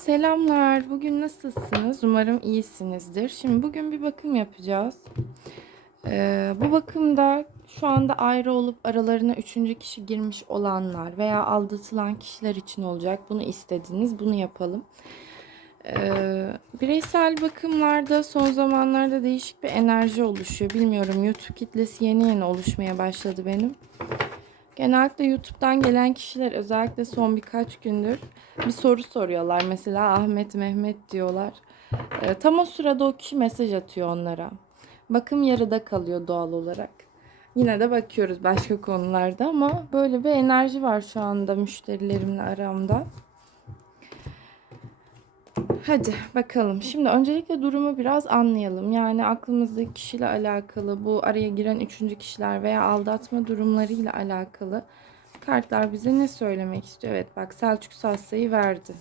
Selamlar. Bugün nasılsınız? Umarım iyisinizdir. Şimdi bugün bir bakım yapacağız. Ee, bu bakımda şu anda ayrı olup aralarına üçüncü kişi girmiş olanlar veya aldatılan kişiler için olacak. Bunu istediniz. Bunu yapalım. Ee, bireysel bakımlarda son zamanlarda değişik bir enerji oluşuyor. Bilmiyorum YouTube kitlesi yeni yeni oluşmaya başladı benim. Genellikle YouTube'dan gelen kişiler özellikle son birkaç gündür bir soru soruyorlar. Mesela Ahmet Mehmet diyorlar. Ee, tam o sırada o kişi mesaj atıyor onlara. Bakım yarıda kalıyor doğal olarak. Yine de bakıyoruz başka konularda ama böyle bir enerji var şu anda müşterilerimle aramda. Hadi bakalım. Şimdi öncelikle durumu biraz anlayalım. Yani aklımızdaki kişiyle alakalı, bu araya giren üçüncü kişiler veya aldatma durumlarıyla alakalı kartlar bize ne söylemek istiyor? Evet bak Selçuk Sassa'yı verdi.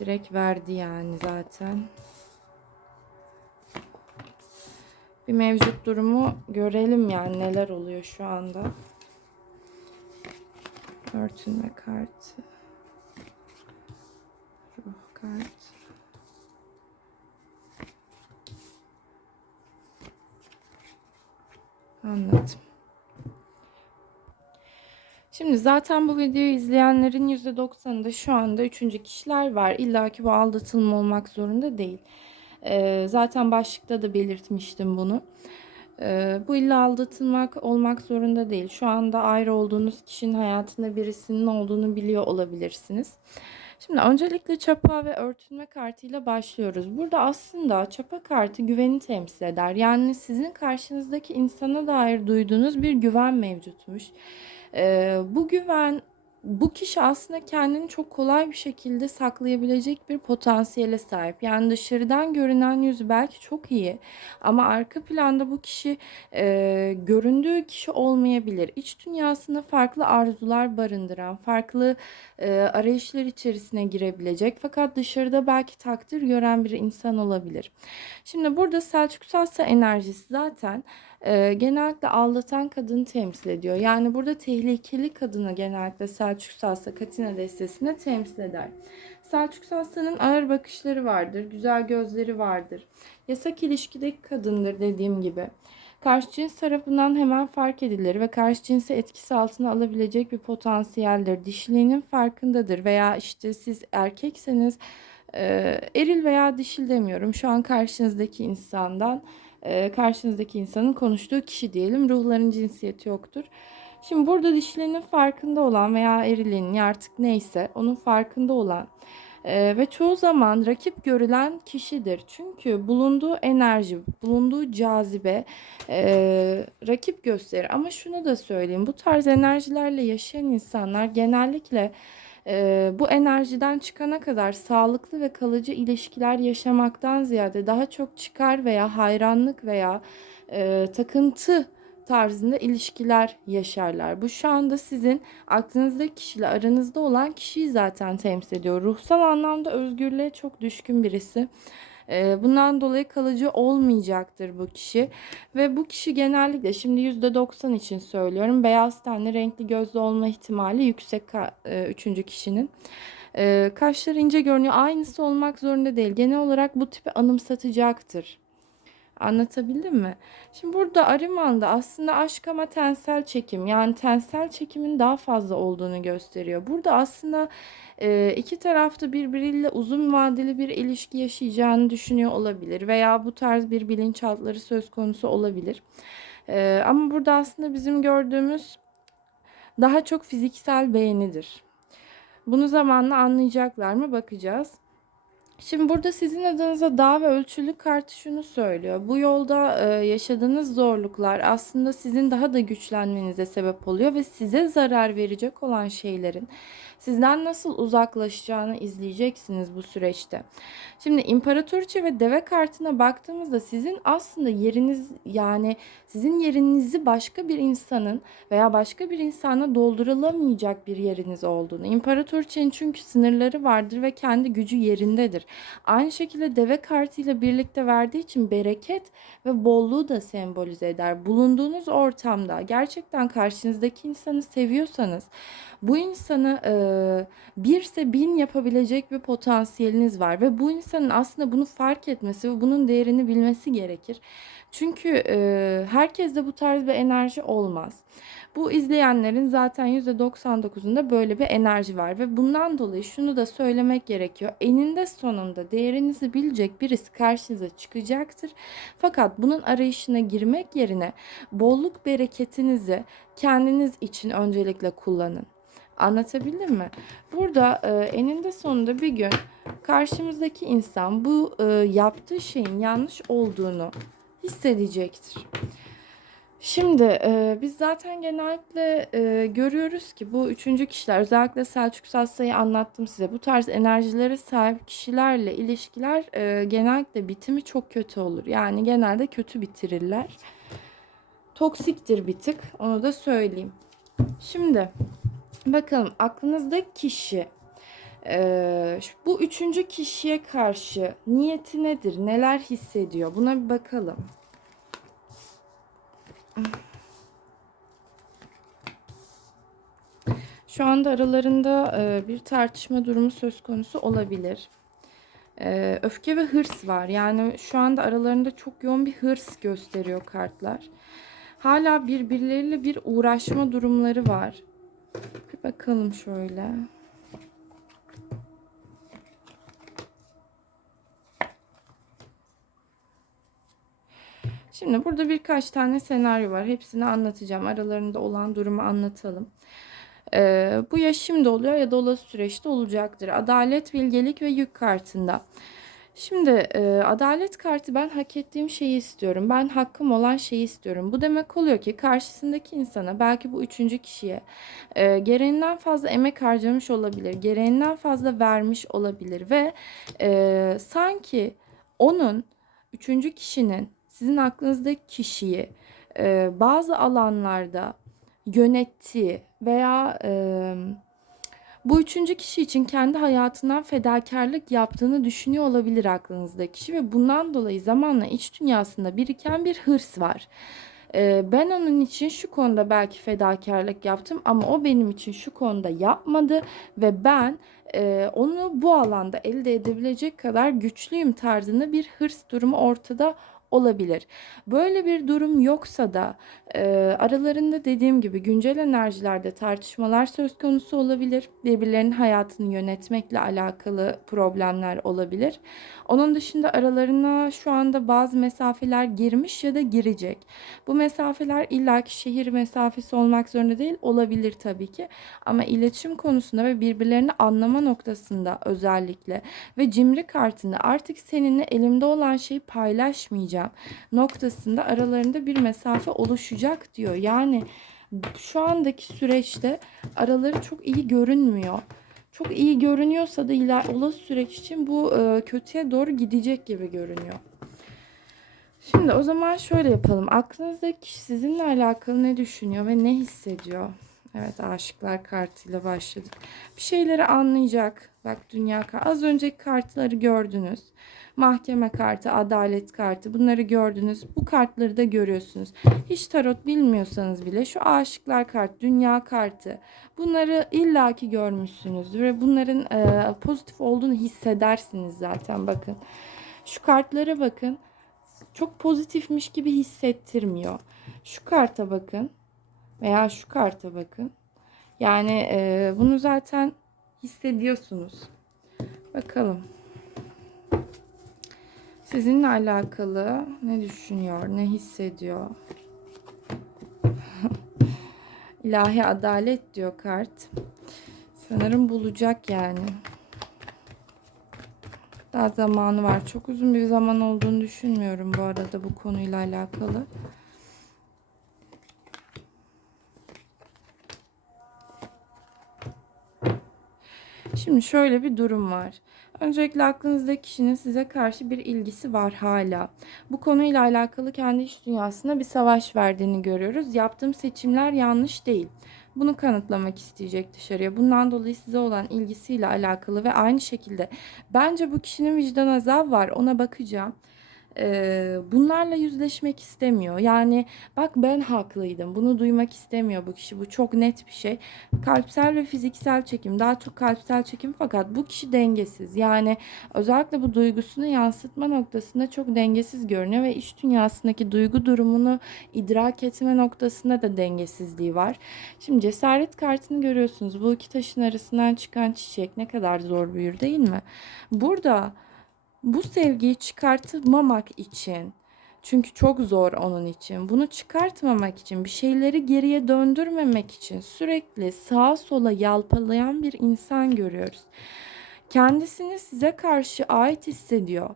Direkt verdi yani zaten. Bir mevcut durumu görelim yani neler oluyor şu anda. Örtünme kartı. Kartı. Anladım. Şimdi zaten bu videoyu izleyenlerin %90'ında şu anda üçüncü kişiler var. İlla ki bu aldatılma olmak zorunda değil. Ee, zaten başlıkta da belirtmiştim bunu. Ee, bu illa aldatılmak olmak zorunda değil. Şu anda ayrı olduğunuz kişinin hayatında birisinin olduğunu biliyor olabilirsiniz. Şimdi öncelikle çapa ve örtünme kartıyla başlıyoruz. Burada aslında çapa kartı güveni temsil eder. Yani sizin karşınızdaki insana dair duyduğunuz bir güven mevcutmuş. Ee, bu güven bu kişi aslında kendini çok kolay bir şekilde saklayabilecek bir potansiyele sahip. Yani dışarıdan görünen yüzü belki çok iyi ama arka planda bu kişi e, göründüğü kişi olmayabilir. İç dünyasında farklı arzular barındıran, farklı e, arayışlar içerisine girebilecek fakat dışarıda belki takdir gören bir insan olabilir. Şimdi burada Selçuk Sassa enerjisi zaten e, genellikle aldatan kadını temsil ediyor. Yani burada tehlikeli kadını genellikle Selçuk Sassa Katina destesinde temsil eder. Selçuk Sassa'nın ağır bakışları vardır, güzel gözleri vardır. Yasak ilişkideki kadındır dediğim gibi. Karşı cins tarafından hemen fark edilir ve karşı cinsi etkisi altına alabilecek bir potansiyeldir. Dişiliğinin farkındadır veya işte siz erkekseniz e, eril veya dişil demiyorum. Şu an karşınızdaki insandan karşınızdaki insanın konuştuğu kişi diyelim. Ruhların cinsiyeti yoktur. Şimdi burada dişlerinin farkında olan veya erilinin artık neyse onun farkında olan e, ve çoğu zaman rakip görülen kişidir. Çünkü bulunduğu enerji, bulunduğu cazibe e, rakip gösterir. Ama şunu da söyleyeyim bu tarz enerjilerle yaşayan insanlar genellikle e, bu enerjiden çıkana kadar sağlıklı ve kalıcı ilişkiler yaşamaktan ziyade daha çok çıkar veya hayranlık veya e, takıntı tarzında ilişkiler yaşarlar. Bu şu anda sizin aklınızdaki kişiyle aranızda olan kişiyi zaten temsil ediyor. Ruhsal anlamda özgürlüğe çok düşkün birisi. Ee, bundan dolayı kalıcı olmayacaktır bu kişi. Ve bu kişi genellikle şimdi %90 için söylüyorum. Beyaz tenli renkli gözlü olma ihtimali yüksek e, üçüncü kişinin. Ee, kaşları ince görünüyor. Aynısı olmak zorunda değil. Genel olarak bu tipi anımsatacaktır. Anlatabildim mi? Şimdi burada Ariman'da aslında aşk ama tensel çekim yani tensel çekimin daha fazla olduğunu gösteriyor. Burada aslında e, iki tarafta birbiriyle uzun vadeli bir ilişki yaşayacağını düşünüyor olabilir veya bu tarz bir bilinçaltları söz konusu olabilir. E, ama burada aslında bizim gördüğümüz daha çok fiziksel beğenidir. Bunu zamanla anlayacaklar mı bakacağız. Şimdi burada sizin adınıza dağ ve ölçülü kartı şunu söylüyor. Bu yolda e, yaşadığınız zorluklar aslında sizin daha da güçlenmenize sebep oluyor ve size zarar verecek olan şeylerin sizden nasıl uzaklaşacağını izleyeceksiniz bu süreçte. Şimdi imparatoriçe ve deve kartına baktığımızda sizin aslında yeriniz yani sizin yerinizi başka bir insanın veya başka bir insana doldurulamayacak bir yeriniz olduğunu. İmparatoriçenin çünkü sınırları vardır ve kendi gücü yerindedir. Aynı şekilde deve kartıyla birlikte verdiği için bereket ve bolluğu da sembolize eder. Bulunduğunuz ortamda gerçekten karşınızdaki insanı seviyorsanız bu insanı e, birse bin yapabilecek bir potansiyeliniz var ve bu insanın aslında bunu fark etmesi ve bunun değerini bilmesi gerekir. Çünkü e, herkeste bu tarz bir enerji olmaz. Bu izleyenlerin zaten %99'unda böyle bir enerji var ve bundan dolayı şunu da söylemek gerekiyor. Eninde sonunda değerinizi bilecek birisi karşınıza çıkacaktır. Fakat bunun arayışına girmek yerine bolluk bereketinizi kendiniz için öncelikle kullanın. Anlatabildim mi? Burada e, eninde sonunda bir gün karşımızdaki insan bu e, yaptığı şeyin yanlış olduğunu hissedecektir. Şimdi e, biz zaten genellikle e, görüyoruz ki bu üçüncü kişiler özellikle Selçuk Sassa'yı anlattım size. Bu tarz enerjilere sahip kişilerle ilişkiler e, genellikle bitimi çok kötü olur. Yani genelde kötü bitirirler. Toksiktir bir tık onu da söyleyeyim. Şimdi bakalım aklınızdaki kişi bu üçüncü kişiye karşı niyeti nedir? Neler hissediyor? Buna bir bakalım. Şu anda aralarında bir tartışma durumu söz konusu olabilir. Öfke ve hırs var. Yani şu anda aralarında çok yoğun bir hırs gösteriyor kartlar. Hala birbirleriyle bir uğraşma durumları var. Bir bakalım şöyle. Şimdi burada birkaç tane senaryo var. Hepsini anlatacağım. Aralarında olan durumu anlatalım. Ee, bu ya şimdi oluyor ya da olası süreçte olacaktır. Adalet, bilgelik ve yük kartında. Şimdi e, adalet kartı ben hak ettiğim şeyi istiyorum. Ben hakkım olan şeyi istiyorum. Bu demek oluyor ki karşısındaki insana belki bu üçüncü kişiye e, gereğinden fazla emek harcamış olabilir. Gereğinden fazla vermiş olabilir ve e, sanki onun üçüncü kişinin sizin aklınızdaki kişiyi e, bazı alanlarda yönettiği veya e, bu üçüncü kişi için kendi hayatından fedakarlık yaptığını düşünüyor olabilir aklınızdaki kişi ve bundan dolayı zamanla iç dünyasında biriken bir hırs var. E, ben onun için şu konuda belki fedakarlık yaptım ama o benim için şu konuda yapmadı ve ben e, onu bu alanda elde edebilecek kadar güçlüyüm tarzında bir hırs durumu ortada olabilir. Böyle bir durum yoksa da e, aralarında dediğim gibi güncel enerjilerde tartışmalar söz konusu olabilir. Birbirlerinin hayatını yönetmekle alakalı problemler olabilir. Onun dışında aralarına şu anda bazı mesafeler girmiş ya da girecek. Bu mesafeler illaki şehir mesafesi olmak zorunda değil olabilir tabii ki. Ama iletişim konusunda ve birbirlerini anlama noktasında özellikle ve cimri kartında artık seninle elimde olan şeyi paylaşmayacağım noktasında aralarında bir mesafe oluşacak diyor. Yani şu andaki süreçte araları çok iyi görünmüyor. Çok iyi görünüyorsa da iler olası süreç için bu e, kötüye doğru gidecek gibi görünüyor. Şimdi o zaman şöyle yapalım. Aklınızdaki sizinle alakalı ne düşünüyor ve ne hissediyor? Evet aşıklar kartıyla başladık. Bir şeyleri anlayacak. Bak dünya kartı. Az önceki kartları gördünüz. Mahkeme kartı, adalet kartı bunları gördünüz. Bu kartları da görüyorsunuz. Hiç tarot bilmiyorsanız bile şu aşıklar kartı, dünya kartı bunları illaki görmüşsünüzdür ve bunların e, pozitif olduğunu hissedersiniz zaten bakın. Şu kartlara bakın. Çok pozitifmiş gibi hissettirmiyor. Şu karta bakın veya şu karta bakın. Yani e, bunu zaten hissediyorsunuz. Bakalım. Sizinle alakalı ne düşünüyor, ne hissediyor? İlahi adalet diyor kart. Sanırım bulacak yani. Daha zamanı var. Çok uzun bir zaman olduğunu düşünmüyorum bu arada bu konuyla alakalı. Şimdi şöyle bir durum var. Öncelikle aklınızdaki kişinin size karşı bir ilgisi var hala. Bu konuyla alakalı kendi iş dünyasında bir savaş verdiğini görüyoruz. Yaptığım seçimler yanlış değil. Bunu kanıtlamak isteyecek dışarıya. Bundan dolayı size olan ilgisiyle alakalı ve aynı şekilde bence bu kişinin vicdan azabı var. Ona bakacağım. E, bunlarla yüzleşmek istemiyor. Yani bak ben haklıydım. Bunu duymak istemiyor bu kişi. Bu çok net bir şey. Kalpsel ve fiziksel çekim. Daha çok kalpsel çekim fakat bu kişi dengesiz. Yani özellikle bu duygusunu yansıtma noktasında çok dengesiz görünüyor ve iç dünyasındaki duygu durumunu idrak etme noktasında da dengesizliği var. Şimdi cesaret kartını görüyorsunuz. Bu iki taşın arasından çıkan çiçek ne kadar zor büyür değil mi? Burada bu sevgiyi çıkartmamak için çünkü çok zor onun için. Bunu çıkartmamak için, bir şeyleri geriye döndürmemek için sürekli sağa sola yalpalayan bir insan görüyoruz. Kendisini size karşı ait hissediyor.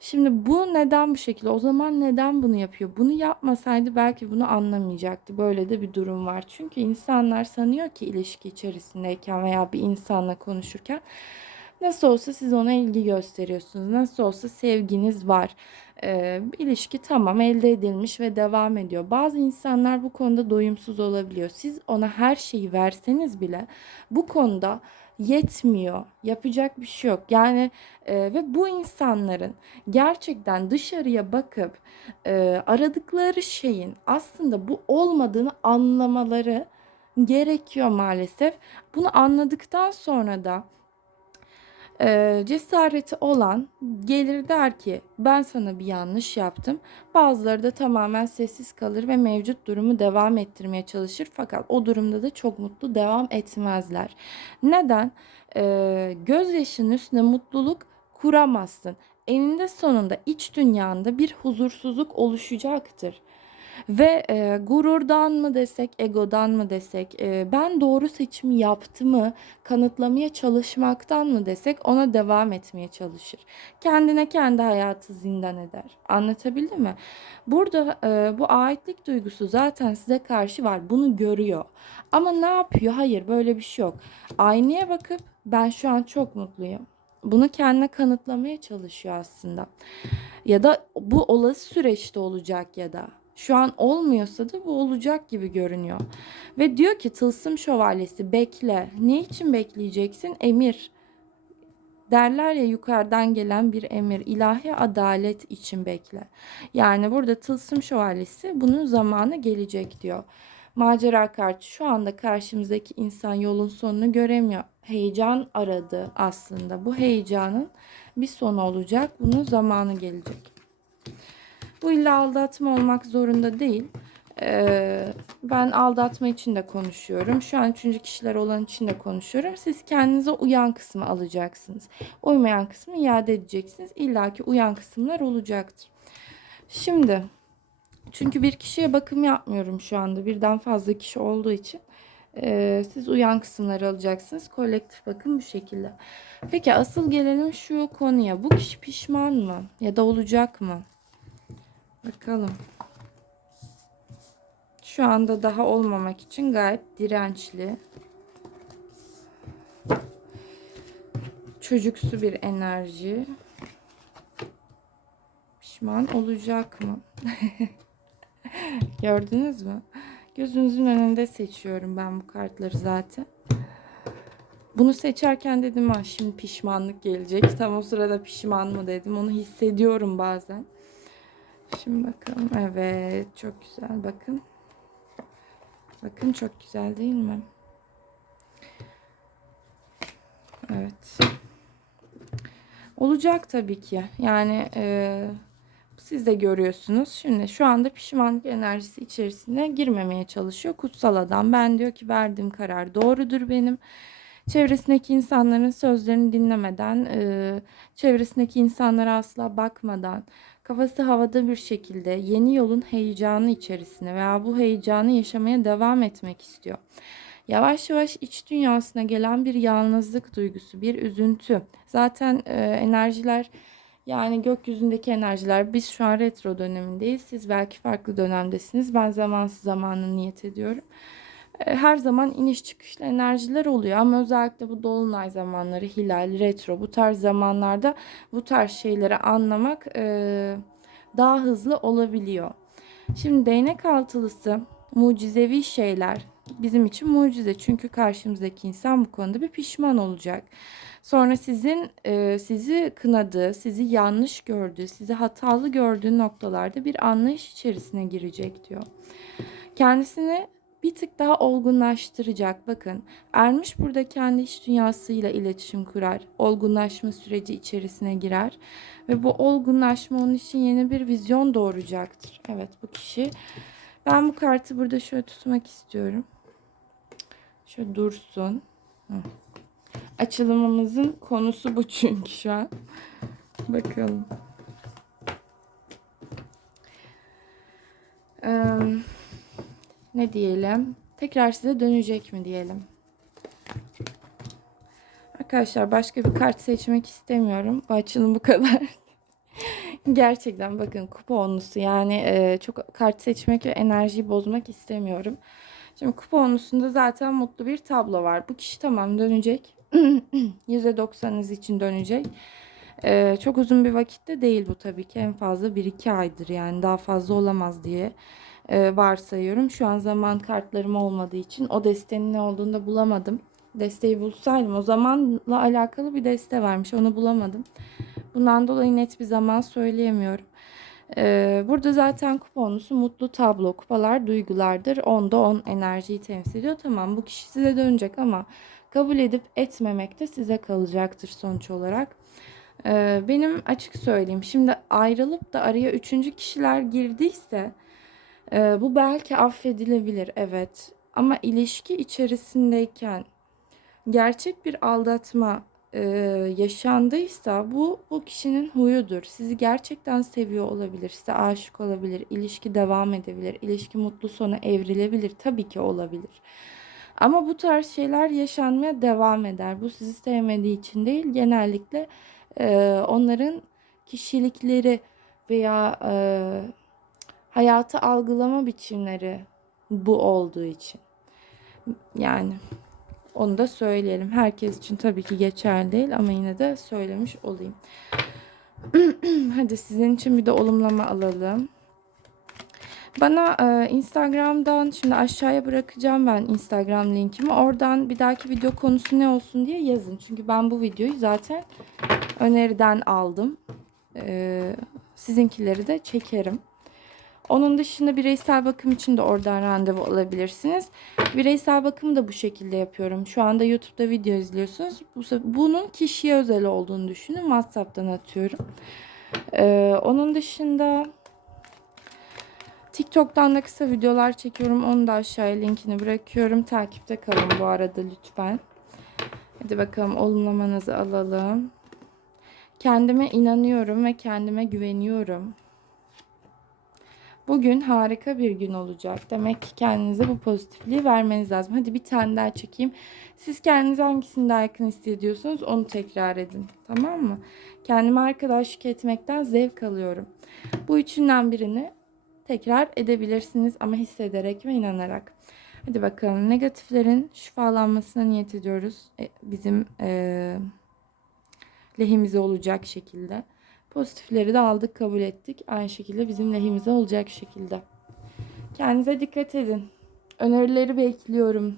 Şimdi bu neden bu şekilde? O zaman neden bunu yapıyor? Bunu yapmasaydı belki bunu anlamayacaktı. Böyle de bir durum var. Çünkü insanlar sanıyor ki ilişki içerisindeyken veya bir insanla konuşurken Nasıl olsa siz ona ilgi gösteriyorsunuz. Nasıl olsa sevginiz var. Ee, ilişki tamam elde edilmiş ve devam ediyor. Bazı insanlar bu konuda doyumsuz olabiliyor. Siz ona her şeyi verseniz bile bu konuda yetmiyor. Yapacak bir şey yok. Yani e, ve bu insanların gerçekten dışarıya bakıp e, aradıkları şeyin aslında bu olmadığını anlamaları gerekiyor maalesef. Bunu anladıktan sonra da e, cesareti olan gelir der ki ben sana bir yanlış yaptım. Bazıları da tamamen sessiz kalır ve mevcut durumu devam ettirmeye çalışır. Fakat o durumda da çok mutlu devam etmezler. Neden? E, gözyaşının üstüne mutluluk kuramazsın. Eninde sonunda iç dünyanda bir huzursuzluk oluşacaktır. Ve e, gururdan mı desek, egodan mı desek, e, ben doğru seçimi yaptımı kanıtlamaya çalışmaktan mı desek ona devam etmeye çalışır. Kendine kendi hayatı zindan eder. Anlatabildim mi? Burada e, bu aitlik duygusu zaten size karşı var. Bunu görüyor. Ama ne yapıyor? Hayır böyle bir şey yok. Aynaya bakıp ben şu an çok mutluyum. Bunu kendine kanıtlamaya çalışıyor aslında. Ya da bu olası süreçte olacak ya da şu an olmuyorsa da bu olacak gibi görünüyor. Ve diyor ki tılsım şövalyesi bekle. Ne için bekleyeceksin? Emir. Derler ya yukarıdan gelen bir emir. ilahi adalet için bekle. Yani burada tılsım şövalyesi bunun zamanı gelecek diyor. Macera kartı şu anda karşımızdaki insan yolun sonunu göremiyor. Heyecan aradı aslında. Bu heyecanın bir sonu olacak. Bunun zamanı gelecek. Bu illa aldatma olmak zorunda değil. Ee, ben aldatma için de konuşuyorum. Şu an üçüncü kişiler olan için de konuşuyorum. Siz kendinize uyan kısmı alacaksınız. Uymayan kısmı iade edeceksiniz. İlla ki uyan kısımlar olacaktır. Şimdi çünkü bir kişiye bakım yapmıyorum şu anda. Birden fazla kişi olduğu için. Ee, siz uyan kısımları alacaksınız. Kolektif bakım bu şekilde. Peki asıl gelelim şu konuya. Bu kişi pişman mı? Ya da olacak mı? Bakalım. Şu anda daha olmamak için gayet dirençli. Çocuksu bir enerji. Pişman olacak mı? Gördünüz mü? Gözünüzün önünde seçiyorum ben bu kartları zaten. Bunu seçerken dedim ha şimdi pişmanlık gelecek. Tam o sırada pişman mı dedim. Onu hissediyorum bazen. Şimdi bakalım. Evet. Çok güzel. Bakın. Bakın çok güzel değil mi? Evet. Olacak tabii ki. Yani e, siz de görüyorsunuz. Şimdi şu anda pişmanlık enerjisi içerisine girmemeye çalışıyor. Kutsal adam. Ben diyor ki verdiğim karar doğrudur benim. Çevresindeki insanların sözlerini dinlemeden, e, çevresindeki insanlara asla bakmadan, Kafası havada bir şekilde yeni yolun heyecanı içerisine veya bu heyecanı yaşamaya devam etmek istiyor. Yavaş yavaş iç dünyasına gelen bir yalnızlık duygusu, bir üzüntü. Zaten e, enerjiler yani gökyüzündeki enerjiler biz şu an retro dönemindeyiz. Siz belki farklı dönemdesiniz. Ben zamansız zamanı niyet ediyorum. E, her zaman iniş çıkışlı enerjiler oluyor ama özellikle bu dolunay zamanları, hilal, retro bu tarz zamanlarda bu tarz şeyleri anlamak e, daha hızlı olabiliyor. Şimdi değnek altılısı mucizevi şeyler bizim için mucize. Çünkü karşımızdaki insan bu konuda bir pişman olacak. Sonra sizin e, sizi kınadığı, sizi yanlış gördüğü, sizi hatalı gördüğü noktalarda bir anlayış içerisine girecek diyor. Kendisini bir tık daha olgunlaştıracak. Bakın Ermiş burada kendi iç dünyasıyla iletişim kurar. Olgunlaşma süreci içerisine girer. Ve bu olgunlaşma onun için yeni bir vizyon doğuracaktır. Evet bu kişi. Ben bu kartı burada şöyle tutmak istiyorum. Şöyle dursun. Açılımımızın konusu bu çünkü şu an. Bakalım. Ee, ne diyelim? Tekrar size dönecek mi diyelim? Arkadaşlar başka bir kart seçmek istemiyorum. Bu açılım bu kadar. Gerçekten bakın kupa onlusu yani e, çok kart seçmek ve enerjiyi bozmak istemiyorum. Şimdi kupa onlusunda zaten mutlu bir tablo var. Bu kişi tamam dönecek. %90'ınız için dönecek. E, çok uzun bir vakitte değil bu tabii ki. En fazla 1-2 aydır yani daha fazla olamaz diye e, varsayıyorum. Şu an zaman kartlarım olmadığı için o destenin ne olduğunu da bulamadım. Desteği bulsaydım o zamanla alakalı bir deste varmış onu bulamadım. Bundan dolayı net bir zaman söyleyemiyorum. Ee, burada zaten kuponusu mutlu tablo. Kupalar duygulardır. Onda 10 enerjiyi temsil ediyor. Tamam bu kişi size dönecek ama kabul edip etmemek de size kalacaktır sonuç olarak. Ee, benim açık söyleyeyim. Şimdi ayrılıp da araya üçüncü kişiler girdiyse e, bu belki affedilebilir evet. Ama ilişki içerisindeyken gerçek bir aldatma e, yaşandıysa bu bu kişinin huyudur. Sizi gerçekten seviyor olabilir, size aşık olabilir, ilişki devam edebilir, ilişki mutlu sona evrilebilir. Tabii ki olabilir. Ama bu tarz şeyler yaşanmaya devam eder. Bu sizi sevmediği için değil, genellikle e, onların kişilikleri veya e, hayatı algılama biçimleri bu olduğu için. Yani onu da söyleyelim. Herkes için tabii ki geçerli değil ama yine de söylemiş olayım. Hadi sizin için bir de olumlama alalım. Bana e, Instagram'dan şimdi aşağıya bırakacağım ben Instagram linkimi. Oradan bir dahaki video konusu ne olsun diye yazın. Çünkü ben bu videoyu zaten öneriden aldım. E, sizinkileri de çekerim. Onun dışında bireysel bakım için de oradan randevu alabilirsiniz. Bireysel bakımı da bu şekilde yapıyorum. Şu anda YouTube'da video izliyorsunuz. Bunun kişiye özel olduğunu düşünün. WhatsApp'tan atıyorum. Ee, onun dışında TikTok'tan da kısa videolar çekiyorum. Onu da aşağıya linkini bırakıyorum. Takipte kalın bu arada lütfen. Hadi bakalım olumlamanızı alalım. Kendime inanıyorum ve kendime güveniyorum. Bugün harika bir gün olacak. Demek ki kendinize bu pozitifliği vermeniz lazım. Hadi bir tane daha çekeyim. Siz kendinize hangisini daha yakın hissediyorsunuz onu tekrar edin. Tamam mı? Kendime arkadaşlık etmekten zevk alıyorum. Bu üçünden birini tekrar edebilirsiniz ama hissederek ve inanarak. Hadi bakalım negatiflerin şifalanmasına niyet ediyoruz. E, bizim e, lehimize olacak şekilde. Pozitifleri de aldık kabul ettik. Aynı şekilde bizim lehimize olacak şekilde. Kendinize dikkat edin. Önerileri bekliyorum.